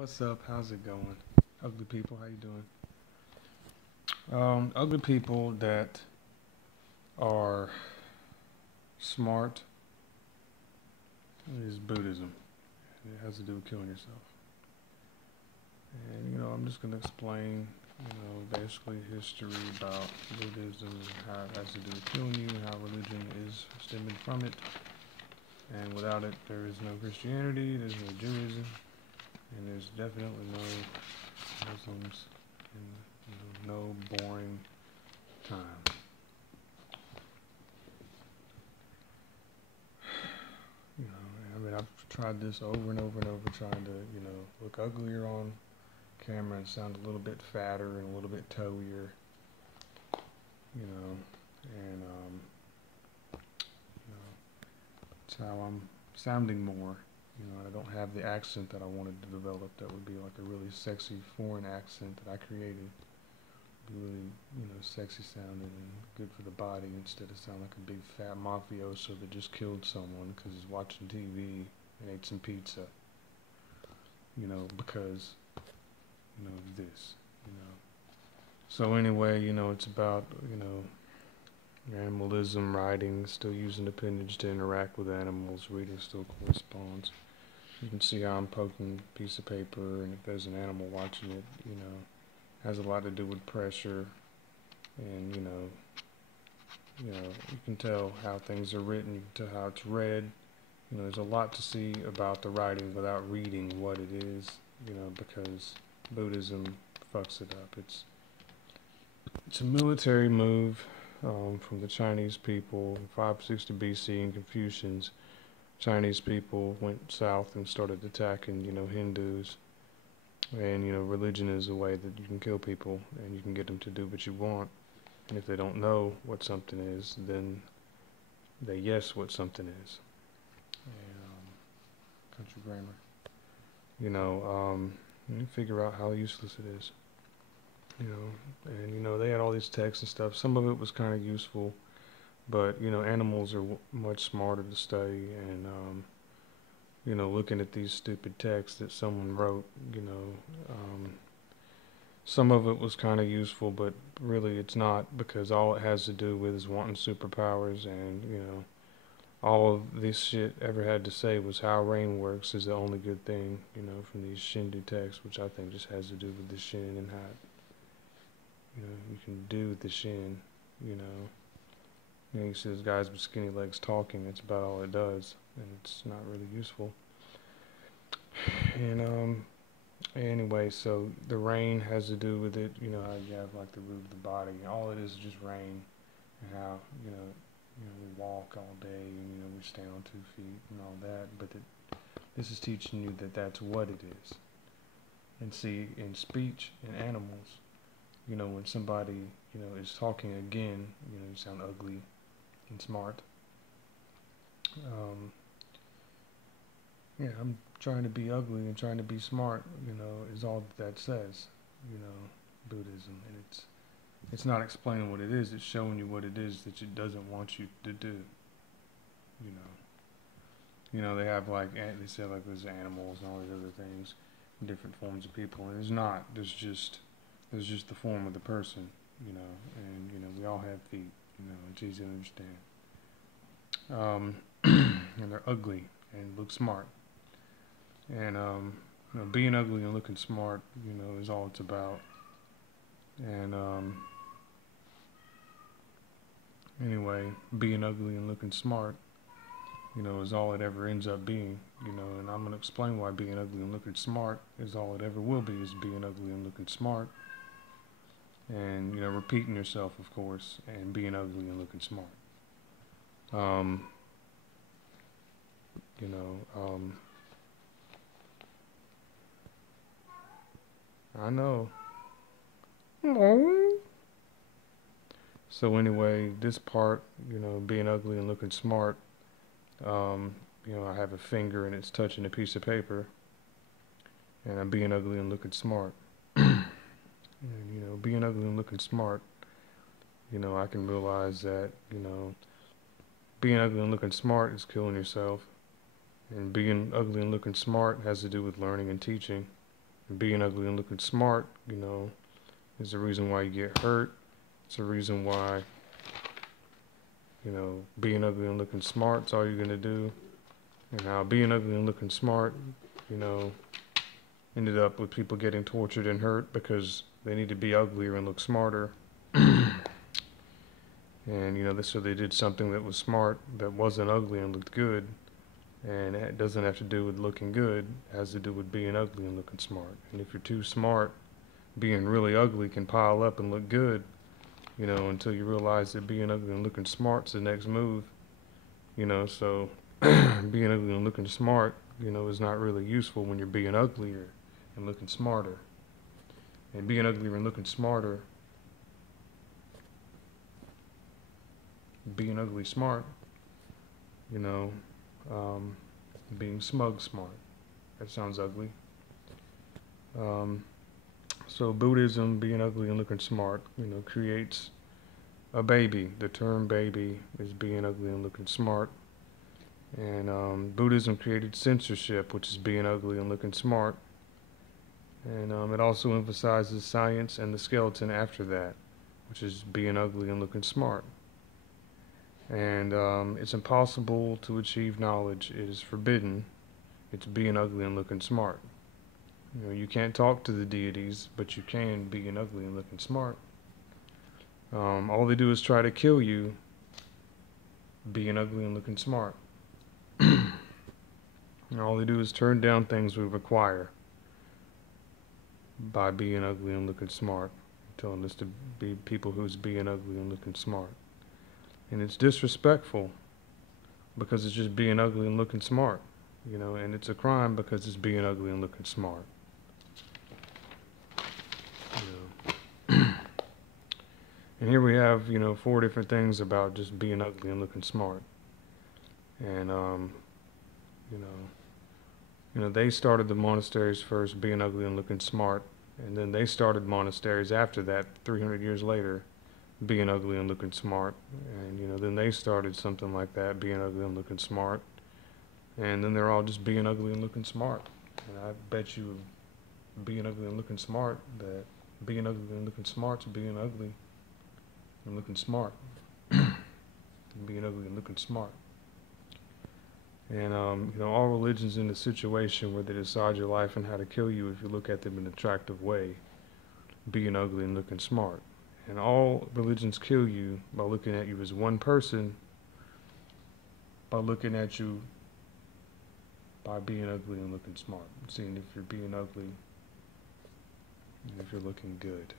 What's up? How's it going? Ugly people, how you doing? Ugly people that are smart is Buddhism. It has to do with killing yourself. And I'm just gonna explain, basically history about Buddhism and how it has to do with killing you and how religion is stemming from it. And without it, there is no Christianity, there's no Judaism, and there's definitely no Muslims, and no boring time. I've tried this over and over and over, trying to, look uglier on camera and sound a little bit fatter and a little bit toeier, and, it's how I'm sounding more, I don't have the accent that I wanted to develop that would be like a really sexy foreign accent that I created. Really, sexy sounding and good for the body instead of sound like a big fat mafioso that just killed someone because he's watching TV and ate some pizza. Because, of this, So anyway, it's about, animalism, writing, still using appendage to interact with animals, reading still corresponds. You can see how I'm poking a piece of paper, and if there's an animal watching it, has a lot to do with pressure, and you can tell how things are written, you can tell how it's read. There's a lot to see about the writing without reading what it is, because Buddhism fucks it up. It's a military move from the Chinese people in 560 BC, and Confucians. Chinese people went south and started attacking, Hindus. And, religion is a way that you can kill people and you can get them to do what you want. And if they don't know what something is, then they guess what something is. And, country grammar. You figure out how useless it is. And, they had all these texts and stuff. Some of it was kind of useful, but, animals are much smarter to study, and, looking at these stupid texts that someone wrote, some of it was kind of useful, but really it's not, because all it has to do with is wanting superpowers, and, all of this shit ever had to say was how rain works is the only good thing, from these Shindu texts, which I think just has to do with the shin and how, you can do with the shin, you see those guys with skinny legs talking, that's about all it does, and it's not really useful. And anyway, so the rain has to do with it, how you have like the root of the body. All it is just rain, and how, we walk all day, and, we stay on 2 feet and all that, but this is teaching you that that's what it is. And see, in speech and animals, when somebody, is talking again, you sound ugly and smart. Yeah, I'm trying to be ugly and trying to be smart, is all that says, Buddhism. And it's not explaining what it is, it's showing you what it is that it doesn't want you to do, they have like, they say like there's animals and all these other things, different forms of people, and there's not, there's just the form of the person, and, we all have feet, it's easy to understand. And they're ugly and look smart. And, being ugly and looking smart, is all it's about. And, anyway, being ugly and looking smart, is all it ever ends up being, and I'm going to explain why being ugly and looking smart is all it ever will be, is being ugly and looking smart. And, repeating yourself, of course, and being ugly and looking smart. You know, I know. So anyway, this part, being ugly and looking smart, I have a finger and it's touching a piece of paper, and I'm being ugly and looking smart. And, being ugly and looking smart, I can realize that, being ugly and looking smart is killing yourself. And being ugly and looking smart has to do with learning and teaching. Being ugly and looking smart, is the reason why you get hurt. It's the reason why, being ugly and looking smart is all you're gonna do. And how being ugly and looking smart, you know, ended up with people getting tortured and hurt because they need to be uglier and look smarter. And so they did something that was smart, that wasn't ugly and looked good. And it doesn't have to do with looking good, it has to do with being ugly and looking smart. And if you're too smart, being really ugly can pile up and look good, until you realize that being ugly and looking smart's the next move. So being ugly and looking smart, is not really useful when you're being uglier and looking smarter. And being uglier and looking smarter, being ugly smart, being smug smart. That sounds ugly. So Buddhism, being ugly and looking smart, creates a baby. The term baby is being ugly and looking smart. And Buddhism created censorship, which is being ugly and looking smart. And it also emphasizes science and the skeleton after that, which is being ugly and looking smart. And it's impossible to achieve knowledge. It is forbidden. It's being ugly and looking smart. You can't talk to the deities, but you can being ugly and looking smart. All they do is try to kill you, being ugly and looking smart. And all they do is turn down things we require by being ugly and looking smart, telling us to be people who's being ugly and looking smart. And it's disrespectful because it's just being ugly and looking smart, and it's a crime because it's being ugly and looking smart. And here we have, 4 different things about just being ugly and looking smart. And, they started the monasteries first, being ugly and looking smart. And then they started monasteries after that, 300 years later, being ugly and looking smart. And, then they started something like that, being ugly and looking smart. And then they're all just being ugly and looking smart. And I bet you being ugly and looking smart, that being ugly and looking smart's being ugly and looking smart. And being ugly and looking smart. And, all religions in a situation where they decide your life and how to kill you if you look at them in an attractive way, being ugly and looking smart. And all religions kill you by looking at you as one person, by looking at you by being ugly and looking smart, seeing if you're being ugly and if you're looking good.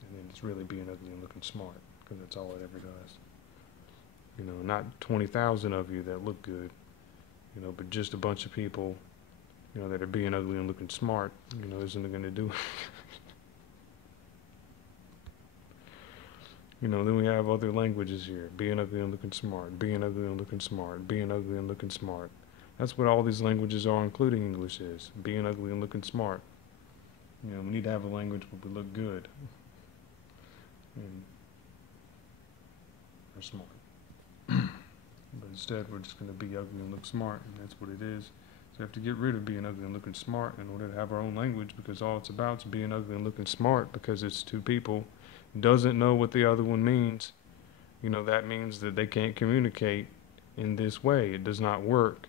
And then it's really being ugly and looking smart, because that's all it ever does. Not 20,000 of you that look good, but just a bunch of people, that are being ugly and looking smart, isn't going to do it. Then we have other languages here, being ugly and looking smart, being ugly and looking smart, being ugly and looking smart. That's what all these languages are, including English, is being ugly and looking smart. We need to have a language where we look good and are smart. But instead, we're just going to be ugly and look smart, and that's what it is. So we have to get rid of being ugly and looking smart in order to have our own language, because all it's about is being ugly and looking smart, because it's two people, doesn't know what the other one means. That means that they can't communicate in this way. It does not work.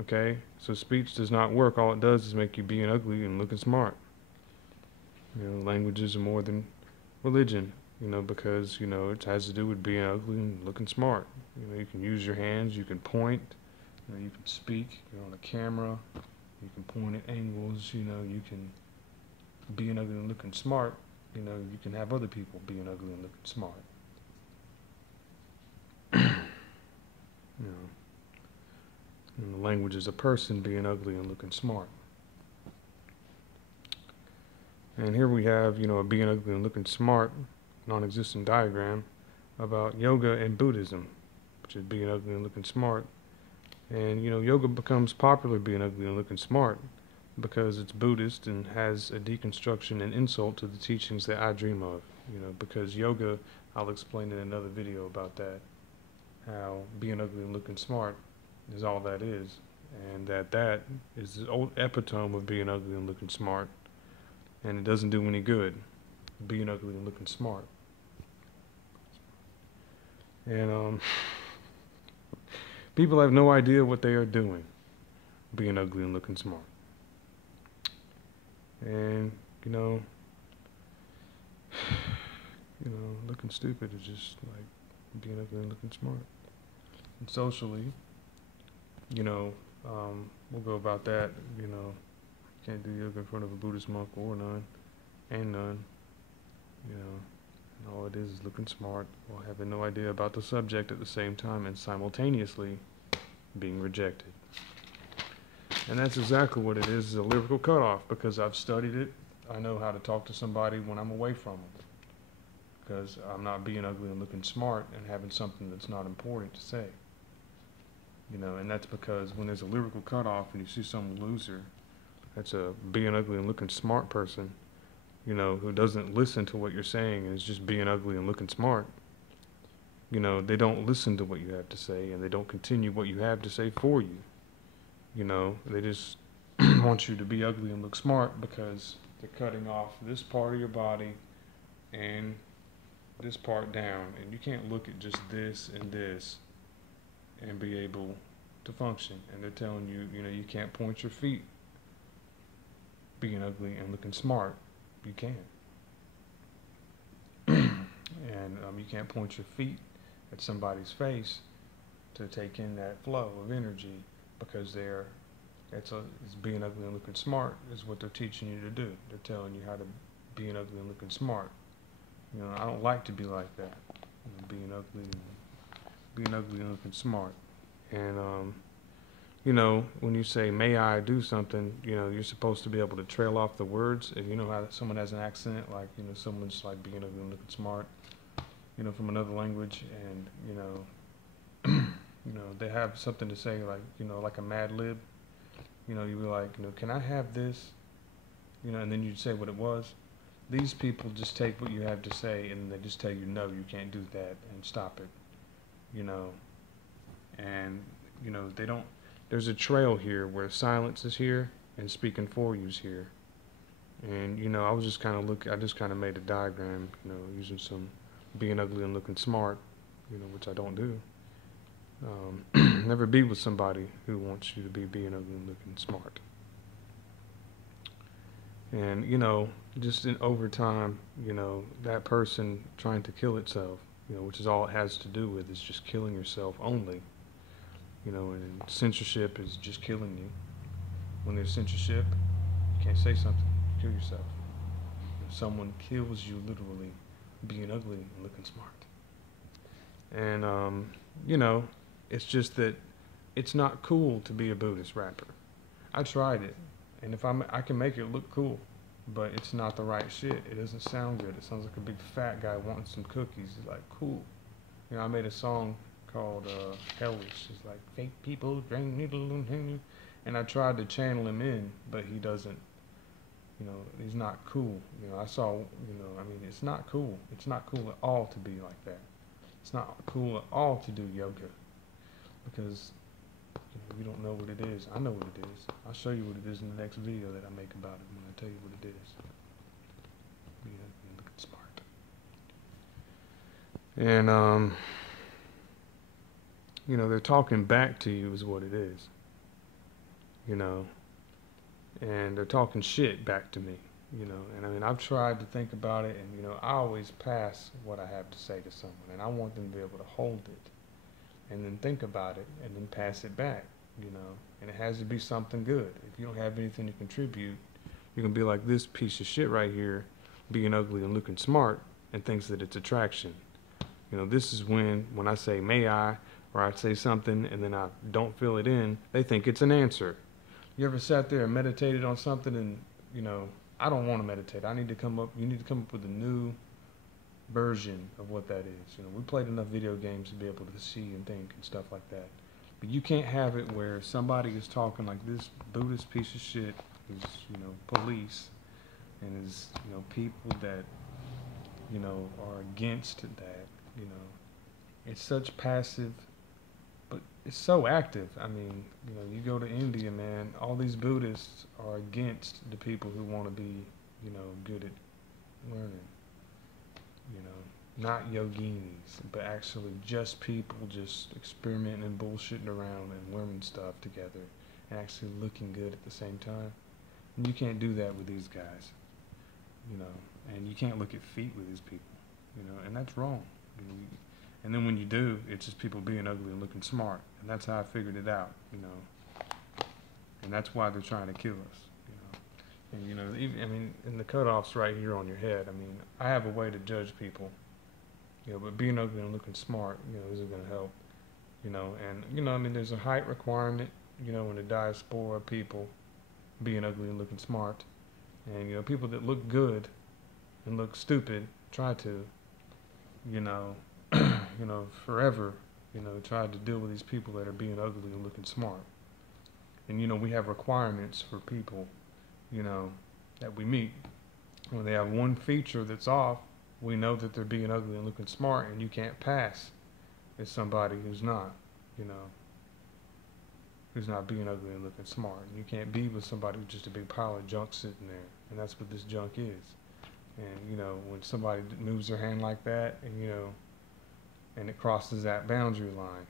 Okay? So speech does not work. All it does is make you being ugly and looking smart. Languages are more than religion. Because, it has to do with being ugly and looking smart. You can use your hands, you can point, you can speak, you're on a camera, you can point at angles, you can being ugly and looking smart, you can have other people being ugly and looking smart. And the language is a person being ugly and looking smart. And here we have, a being ugly and looking smart non-existent diagram about yoga and Buddhism, which is being ugly and looking smart. And yoga becomes popular being ugly and looking smart because it's Buddhist and has a deconstruction and insult to the teachings that I dream of. Because yoga, I'll explain in another video about that, how being ugly and looking smart is all that is, and that is the old epitome of being ugly and looking smart. and it doesn't do any good being ugly and looking smart. And people have no idea what they are doing being ugly and looking smart. And you know, looking stupid is just like being ugly and looking smart. And socially, we'll go about that. Can't do yoga in front of a Buddhist monk or nun, and none. And all it is looking smart while having no idea about the subject at the same time and simultaneously being rejected. And that's exactly what it is a lyrical cutoff, because I've studied it. I know how to talk to somebody when I'm away from them, because I'm not being ugly and looking smart and having something that's not important to say. And that's because when there's a lyrical cutoff and you see some loser, that's a being ugly and looking smart person, who doesn't listen to what you're saying and is just being ugly and looking smart. They don't listen to what you have to say, and they don't continue what you have to say for you. They just want you to be ugly and look smart because they're cutting off this part of your body and this part down, and you can't look at just this and this and be able to function. And they're telling you, you can't point your feet being ugly and looking smart. You can't. And you can't point your feet at somebody's face to take in that flow of energy, because it's being ugly and looking smart is what they're teaching you to do. They're telling you how to be ugly and looking smart. I don't like to be like that. Being ugly and looking smart. And when you say, may I do something, you're supposed to be able to trail off the words. If how someone has an accent, like, someone's like being ugly and looking smart, from another language, and, they have something to say, like, like a Mad Lib, you'd be like, can I have this? And then you'd say what it was. These people just take what you have to say and they just tell you, no, you can't do that, and stop it, and, they don't, there's a trail here where silence is here and speaking for you is here. And, I was just kind of I just kind of made a diagram, using some being ugly and looking smart, which I don't do. Never be with somebody who wants you to be being ugly and looking smart. And, just over time, that person trying to kill itself, which is all it has to do with, is just killing yourself only. And censorship is just killing you. When there's censorship, you can't say something, kill yourself. If someone kills you literally, being ugly and looking smart. And, it's just that it's not cool to be a Buddhist rapper. I tried it, and if I can make it look cool, but it's not the right shit. It doesn't sound good. It sounds like a big fat guy wanting some cookies. It's like, cool. I made a song called Hellish. It's like, fake people drink needle, and I tried to channel him in, but he doesn't, he's not cool. I saw, it's not cool. It's not cool at all to be like that. It's not cool at all to do yoga, because you don't know what it is. I know what it is. I'll show you what it is in the next video that I make about it when I tell you what it is. Looking smart. And, they're talking back to you is what it is. And they're talking shit back to me, and I've tried to think about it, and, I always pass what I have to say to someone, and I want them to be able to hold it and then think about it and then pass it back, and it has to be something good. If you don't have anything to contribute, you can be like this piece of shit right here, being ugly and looking smart, and thinks that it's attraction. This is when I say, may I, or I say something and then I don't fill it in, they think it's an answer. You ever sat there and meditated on something and, I don't want to meditate. You need to come up with a new version of what that is. We played enough video games to be able to see and think and stuff like that. But you can't have it where somebody is talking like this Buddhist piece of shit who's, police, and is, people that, are against that, It's such passive, but it's so active. You go to India, man, all these Buddhists are against the people who want to be good at learning. Not yoginis, but actually just people just experimenting and bullshitting around and learning stuff together and actually looking good at the same time. And you can't do that with these guys, and you can't look at feet with these people, and that's wrong. And then when you do, it's just people being ugly and looking smart, and that's how I figured it out, and that's why they're trying to kill us, And even, in the cutoffs right here on your head, I have a way to judge people, but being ugly and looking smart, isn't going to help, and there's a height requirement, in the diaspora of people being ugly and looking smart, and people that look good and look stupid try to, forever, try to deal with these people that are being ugly and looking smart, and we have requirements for people, that we meet. When they have one feature that's off, we know that they're being ugly and looking smart, and you can't pass as somebody who's not, who's not being ugly and looking smart. And you can't be with somebody who's just a big pile of junk sitting there, and that's what this junk is. And, when somebody moves their hand like that, and it crosses that boundary line,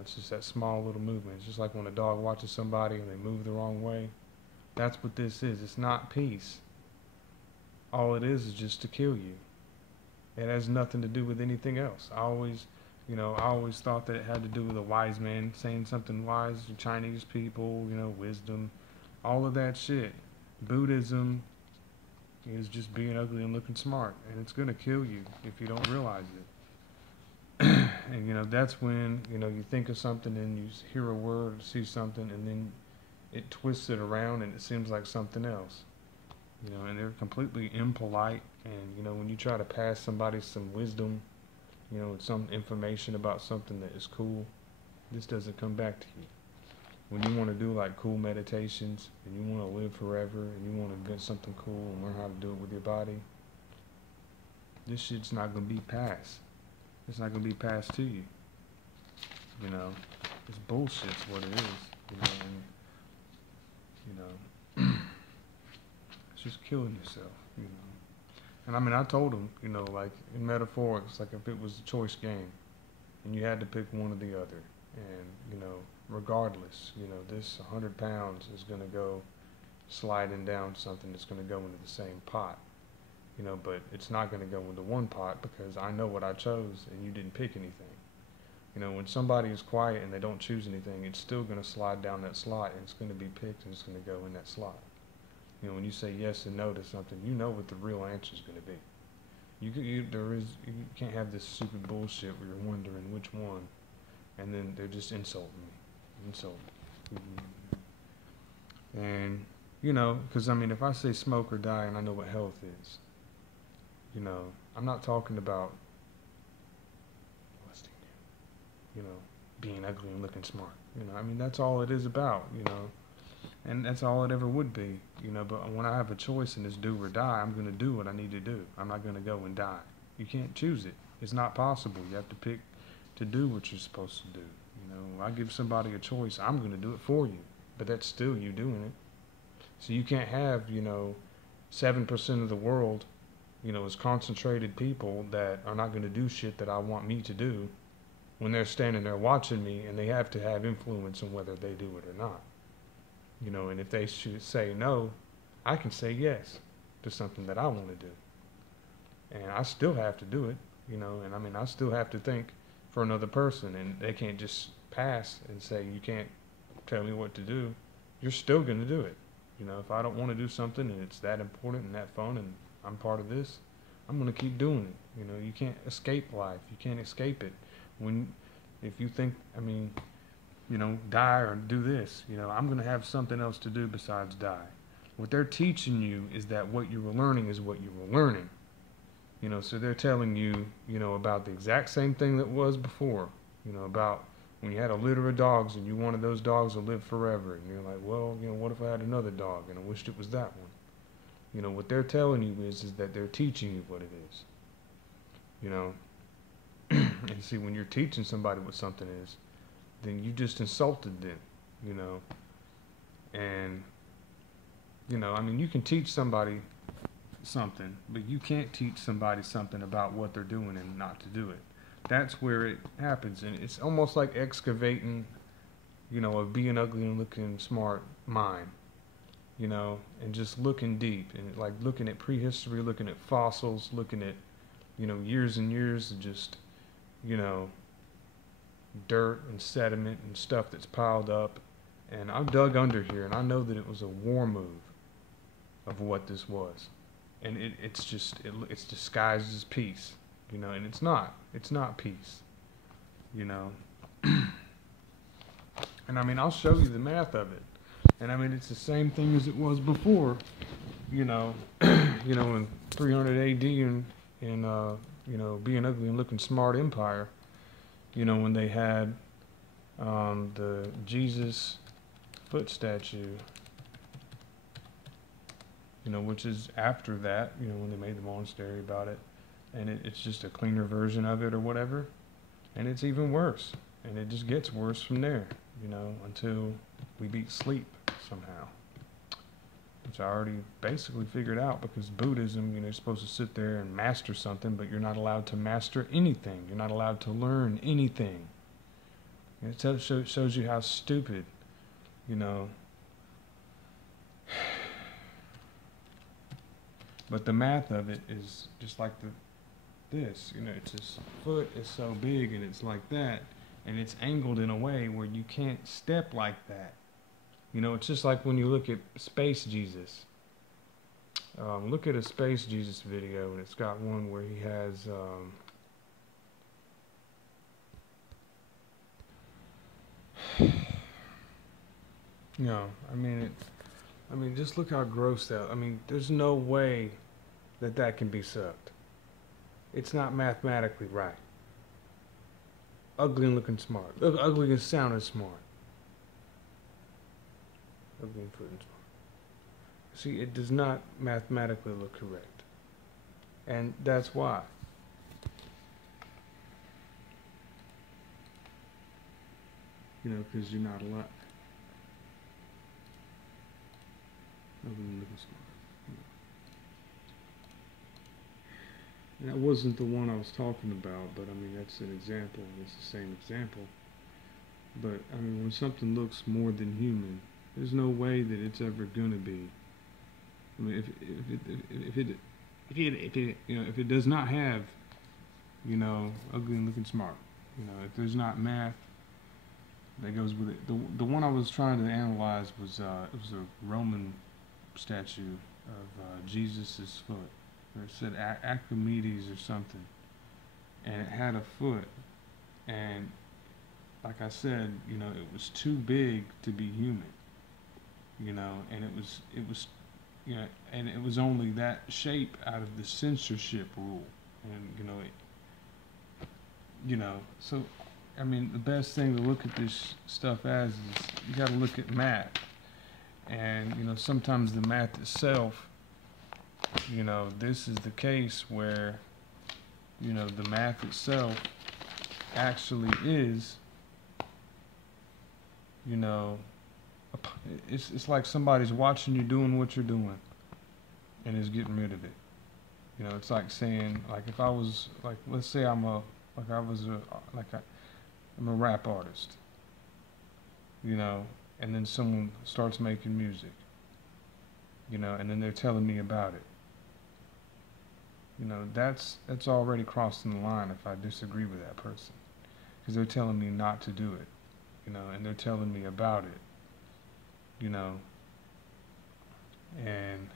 it's just that small little movement. It's just like when a dog watches somebody and they move the wrong way. That's what this is. It's not peace. All it is just to kill you. It has nothing to do with anything else. I always thought that it had to do with a wise man saying something wise, Chinese people, wisdom, all of that shit. Buddhism is just being ugly and looking smart, and it's going to kill you if you don't realize it. And, that's when, you think of something and you hear a word, or see something, and then it twists it around and it seems like something else. And they're completely impolite, and, when you try to pass somebody some wisdom, some information about something that is cool, this doesn't come back to you. When you want to do like cool meditations, and you want to live forever, and you want to invent something cool and learn how to do it with your body, this shit's not going to be passed. It's not going to be passed to you. It's bullshit's what it is, it's just killing yourself, And I told him, like in metaphorics, like if it was a choice game and you had to pick one or the other, and, regardless, this 100 pounds is going to go sliding down something that's going to go into the same pot, but it's not going to go into one pot because I know what I chose and you didn't pick anything. When somebody is quiet and they don't choose anything, it's still going to slide down that slot, and it's going to be picked, and it's going to go in that slot. When you say yes and no to something, you know what the real answer is going to be. You can't have this stupid bullshit where you're wondering which one, and then they're just insulting me. And, because if I say smoke or die and I know what health is, I'm not talking about being ugly and looking smart. That's all it is about, and that's all it ever would be, but when I have a choice and it's do or die, I'm going to do what I need to do. I'm not going to go and die. You can't choose it. It's not possible. You have to pick to do what you're supposed to do. I give somebody a choice, I'm going to do it for you, but that's still you doing it. So you can't have, 7% of the world, is concentrated people that are not going to do shit that I want me to do, when they're standing there watching me, and they have to have influence on whether they do it or not. And if they should say no, I can say yes to something that I want to do. And I still have to do it, and I still have to think for another person, and they can't just pass and say, you can't tell me what to do. You're still going to do it. If I don't want to do something and it's that important and that fun and I'm part of this, I'm going to keep doing it. You can't escape life. You can't escape it. If you think, die or do this, I'm going to have something else to do besides die. What they're teaching you is that what you were learning is what you were learning. So they're telling you, about the exact same thing that was before, about when you had a litter of dogs and you wanted those dogs to live forever. And you're like, well, what if I had another dog and I wished it was that one? What they're telling you is that they're teaching you what it is. And see, when you're teaching somebody what something is, then you just insulted them, and, you can teach somebody, something, but you can't teach somebody something about what they're doing and not to do it. That's where it happens, and it's almost like excavating, a being ugly and looking smart mind, and just looking deep and like looking at prehistory, looking at fossils, looking at, years and years of just, you know, dirt and sediment and stuff that's piled up. And I've dug under here, and I know that it was a war move of what this was. And it's just, it's disguised as peace, and it's not. It's not peace, you know. And I mean, I'll show you the math of it. And I mean, it's the same thing as it was before, in 300 AD being ugly and looking smart empire, when they had the Jesus foot statue, which is after that, when they made the monastery about it, and it's just a cleaner version of it or whatever, and it's even worse, and it just gets worse from there, until we beat sleep somehow, which I already basically figured out, because Buddhism, you're supposed to sit there and master something, but you're not allowed to master anything. You're not allowed to learn anything. And it shows you how stupid, But the math of it is just like this, it's this foot is so big and it's like that, and it's angled in a way where you can't step like that. It's just like when you look at Space Jesus. Look at a Space Jesus video, and it's got one where he has just look how gross that. There's no way that can be sucked. It's not mathematically right. Ugly and looking smart. Ugly and sounding smart. Ugly and footing smart. See, it does not mathematically look correct. And that's why. Because you're not allowed. Ugly and looking smart. And that wasn't the one I was talking about, but that's an example, and it's the same example. But when something looks more than human, there's no way that it's ever gonna be. If it does not have, ugly and looking smart, if there's not math that goes with it. The one I was trying to analyze was it was a Roman statue of Jesus's foot. It said Archimedes or something, and it had a foot, and like I said, it was too big to be human, and it was, and it was only that shape out of the censorship rule, and so the best thing to look at this stuff as is you got to look at math, and sometimes the math itself. This is the case where, the math itself actually is, it's like somebody's watching you doing what you're doing and is getting rid of it. It's like saying, like, if I was, like, let's say I'm a rap artist, and then someone starts making music, and then they're telling me about it. That's already crossing the line if I disagree with that person, because they're telling me not to do it, and they're telling me about it, and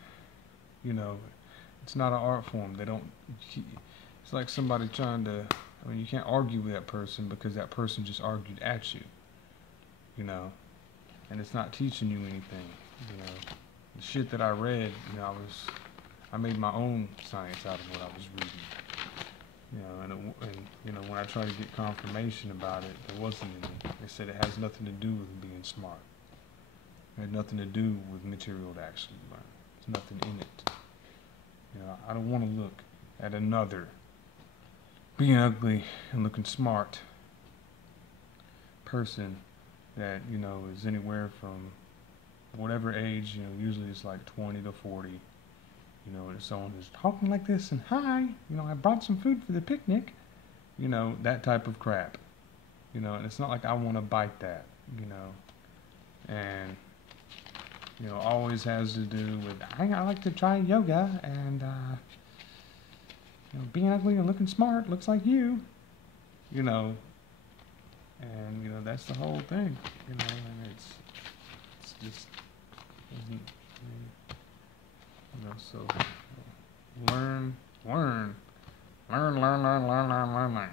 it's not an art form. It's like somebody trying to, you can't argue with that person because that person just argued at you, and it's not teaching you anything. The shit that I read, I made my own science out of what I was reading, and when I tried to get confirmation about it, there wasn't any. They said it has nothing to do with being smart. It had nothing to do with material to actually learn. There's nothing in it. I don't want to look at another being ugly and looking smart person that, is anywhere from whatever age, usually it's like 20 to 40, You know, if someone is talking like this and hi, you know, I brought some food for the picnic, you know, that type of crap. You know, and it's not like I want to bite that, you know. And, you know, always has to do with, I like to try yoga and, you know, being ugly and looking smart looks like you know. And, you know, that's the whole thing, you know, and it's just, isn't, you know, so learn, learn, learn, learn, learn, learn, learn, learn, learn.